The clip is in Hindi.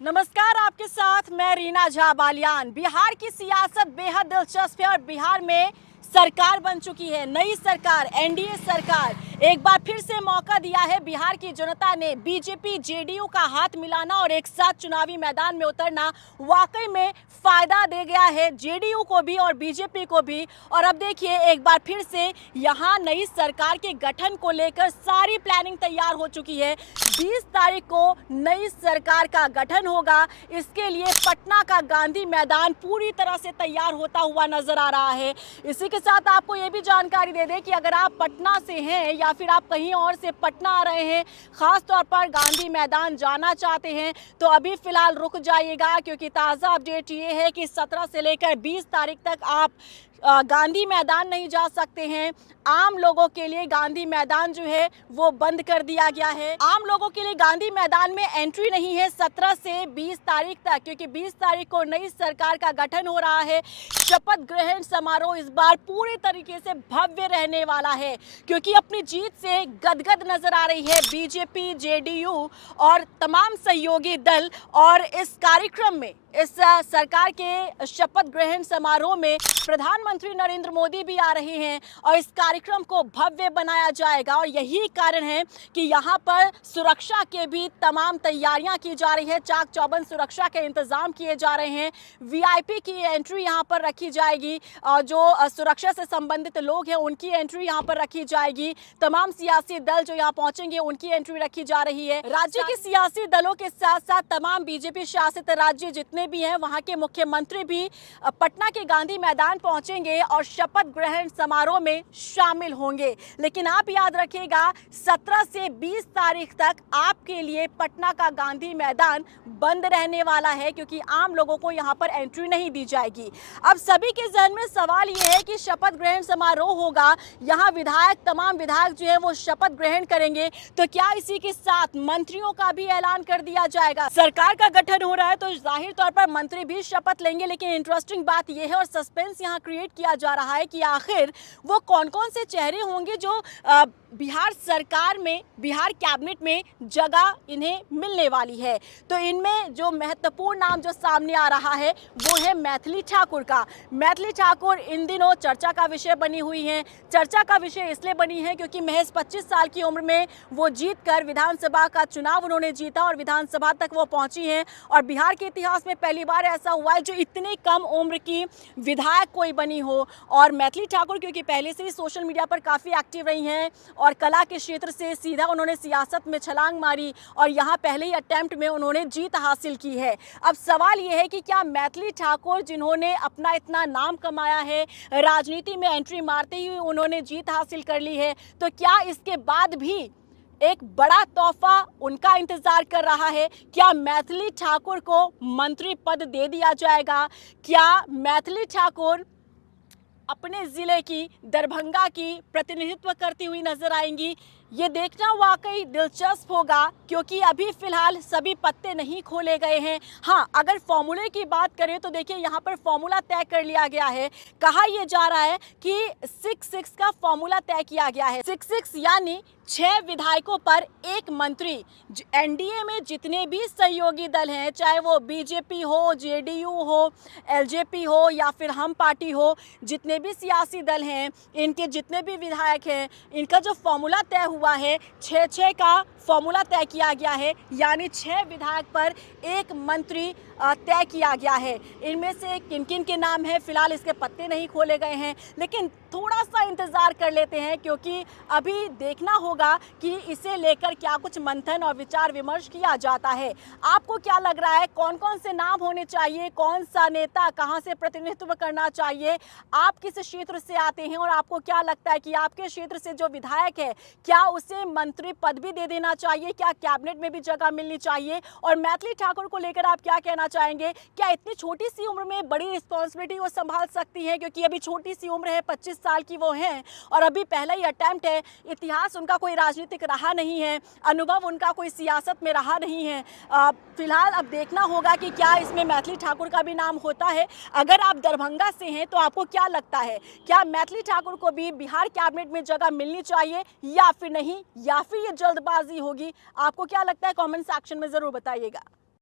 नमस्कार, आपके साथ मैं रीना झा बालियान। बिहार की सियासत बेहद दिलचस्प है और बिहार में सरकार बन चुकी है, नई सरकार, एनडीए सरकार। एक बार फिर से मौका दिया है बिहार की जनता ने बीजेपी जेडीयू का हाथ मिलाना और एक साथ चुनावी मैदान में उतरना वाकई में फायदा दे गया है जेडीयू को भी और बीजेपी को भी। और अब देखिए, एक बार फिर से यहाँ नई सरकार के गठन को लेकर सारी प्लानिंग तैयार हो चुकी है। 20 तारीख को नई सरकार का गठन होगा। इसके लिए पटना का गांधी मैदान पूरी तरह से तैयार होता हुआ नजर आ रहा है। इसी के साथ आपको ये भी जानकारी दे दें कि अगर आप पटना से हैं या फिर आप कहीं और से पटना आ रहे हैं, खास तौर पर गांधी मैदान जाना चाहते हैं, तो अभी फिलहाल रुक जाइएगा, क्योंकि ताज़ा अपडेट ये है कि 17 से लेकर 20 तारीख तक आप गांधी मैदान नहीं जा सकते हैं। आम लोगों के लिए गांधी मैदान जो है वो बंद कर दिया गया है। आम लोगों के लिए गांधी मैदान में एंट्री नहीं है 17 से 20 तारीख तक, क्योंकि 20 तारीख को नई सरकार का गठन हो रहा है। शपथ ग्रहण समारोह इस बार पूरी तरीके से भव्य रहने वाला है, क्योंकि अपनी जीत से गदगद नजर आ रही है बीजेपी, जेडीयू और तमाम सहयोगी दल। और इस कार्यक्रम में, इस सरकार के शपथ ग्रहण समारोह में प्रधानमंत्री नरेंद्र मोदी भी आ रहे हैं और इस कार्यक्रम को भव्य बनाया जाएगा। और यही कारण है कि यहाँ पर सुरक्षा के भी तमाम तैयारियां की जा रही है। चाक चौबंद सुरक्षा के इंतजाम किए जा रहे हैं। वीआईपी की एंट्री यहाँ पर रखी जाएगी और जो सुरक्षा से संबंधित लोग हैं उनकी एंट्री यहाँ पर रखी जाएगी। तमाम सियासी दल जो यहाँ पहुंचेंगे उनकी एंट्री रखी जा रही है। राज्य के सियासी दलों के साथ साथ तमाम बीजेपी शासित राज्य जितने भी हैं वहां के मुख्यमंत्री भी पटना के गांधी मैदान पहुंचेंगे और शपथ ग्रहण समारोह में शामिल होंगे। लेकिन आप याद रखिएगा, 17 से 20 तारीख तक आपके लिए पटना का गांधी मैदान बंद रहने वाला है, क्योंकि आम लोगों को यहां पर एंट्री नहीं दी जाएगी। अब सभी के जहन में सवाल यह है कि शपथ ग्रहण समारोह होगा, यहां विधायक, तमाम विधायक जो है वो शपथ ग्रहण करेंगे, तो क्या इसी के साथ मंत्रियों का भी ऐलान कर दिया जाएगा? सरकार का गठन हो रहा है तो जाहिर तौर पर मंत्री भी शपथ लेंगे। लेकिन इंटरेस्टिंग बात यह है और सस्पेंस यहाँ क्रिएट किया जा रहा है कि आखिर वो कौन कौन से चेहरे होंगे जो बिहार सरकार में, बिहार कैबिनेट में जगह इन्हें मिलने वाली है। तो इनमें जो महत्वपूर्ण नाम जो सामने आ रहा है वो है मैथिली ठाकुर का। मैथिली ठाकुर इन दिनों चर्चा का विषय बनी हुई हैं। चर्चा का विषय इसलिए बनी है क्योंकि महज 25 साल की उम्र में वो जीतकर विधानसभा का चुनाव उन्होंने जीता और विधानसभा तक वो पहुंची हैं। और बिहार के इतिहास में पहली बार ऐसा हुआ है जो इतनी कम उम्र की विधायक कोई बनी हो। और मैथिली ठाकुर क्योंकि पहले से ही सोशल मीडिया पर काफ़ी एक्टिव रही हैं और कला के क्षेत्र से सीधा उन्होंने सियासत में छलांग मारी और यहाँ पहले ही अटेम्प्ट में उन्होंने जीत हासिल की है। अब सवाल ये है कि क्या मैथिली ठाकुर, जिन्होंने अपना इतना नाम कमाया है, राजनीति में एंट्री मारते ही उन्होंने जीत हासिल कर ली है, तो क्या इसके बाद भी एक बड़ा तोहफा उनका इंतजार कर रहा है? क्या मैथिली ठाकुर को मंत्री पद दे दिया जाएगा? क्या मैथिली ठाकुर अपने जिले की, दरभंगा की प्रतिनिधित्व करती हुई नजर आएंगी? ये देखना वाकई दिलचस्प होगा, क्योंकि अभी फिलहाल सभी पत्ते नहीं खोले गए हैं। हाँ, अगर फॉर्मूले की बात करें तो देखिए यहाँ पर फॉर्मूला तय कर लिया गया है। कहा यह जा रहा है कि 6-6 का फॉर्मूला तय किया गया है। 6-6 यानी 6 विधायकों पर एक मंत्री। एनडीए में जितने भी सहयोगी दल हैं, चाहे वो बीजेपी हो, जेडीयू हो, एलजेपी हो या फिर हम पार्टी हो, जितने भी सियासी दल हैं, इनके जितने भी विधायक हैं, इनका जो फॉर्मूला तय हुआ है, 6-6 का फॉर्मूला तय किया गया है, यानी 6 विधायक पर एक मंत्री तय किया गया है। इनमें से किन किन के नाम हैं फिलहाल इसके पत्ते नहीं खोले गए हैं, लेकिन थोड़ा सा इंतजार कर लेते हैं, क्योंकि अभी देखना होगा कि इसे लेकर क्या कुछ मंथन और विचार विमर्श किया जाता है। आपको क्या लग रहा है, कौन कौन से नाम होने चाहिए, कौन सा नेता कहां से प्रतिनिधित्व करना चाहिए? आप किस क्षेत्र से आते हैं और आपको क्या लगता है कि आपके क्षेत्र से जो विधायक है, क्या उसे मंत्री पद भी दे देना चाहिए? क्या कैबिनेट में भी जगह मिलनी चाहिए? और मैथिली ठाकुर को लेकर आप क्या कहना चाहेंगे? क्या इतनी छोटी सी उम्र में बड़ी रिस्पॉन्सिबिलिटी वो संभाल सकती हैं? क्योंकि अभी छोटी सी उम्र है, 25 साल की वो हैं और अभी पहला ही अटेम्प्ट है। इतिहास उनका कोई राजनीतिक रहा नहीं है, अनुभव उनका कोई सियासत में रहा नहीं है। फिलहाल अब देखना होगा कि क्या इसमें मैथिली ठाकुर का भी नाम होता है। अगर आप दरभंगा से हैं तो आपको क्या लगता है, क्या मैथिली ठाकुर को भी बिहार कैबिनेट में जगह मिलनी चाहिए या फिर नहीं, या फिर ये जल्दबाजी होगी? आपको क्या लगता है? कमेंट सेक्शन में जरूर बताइएगा।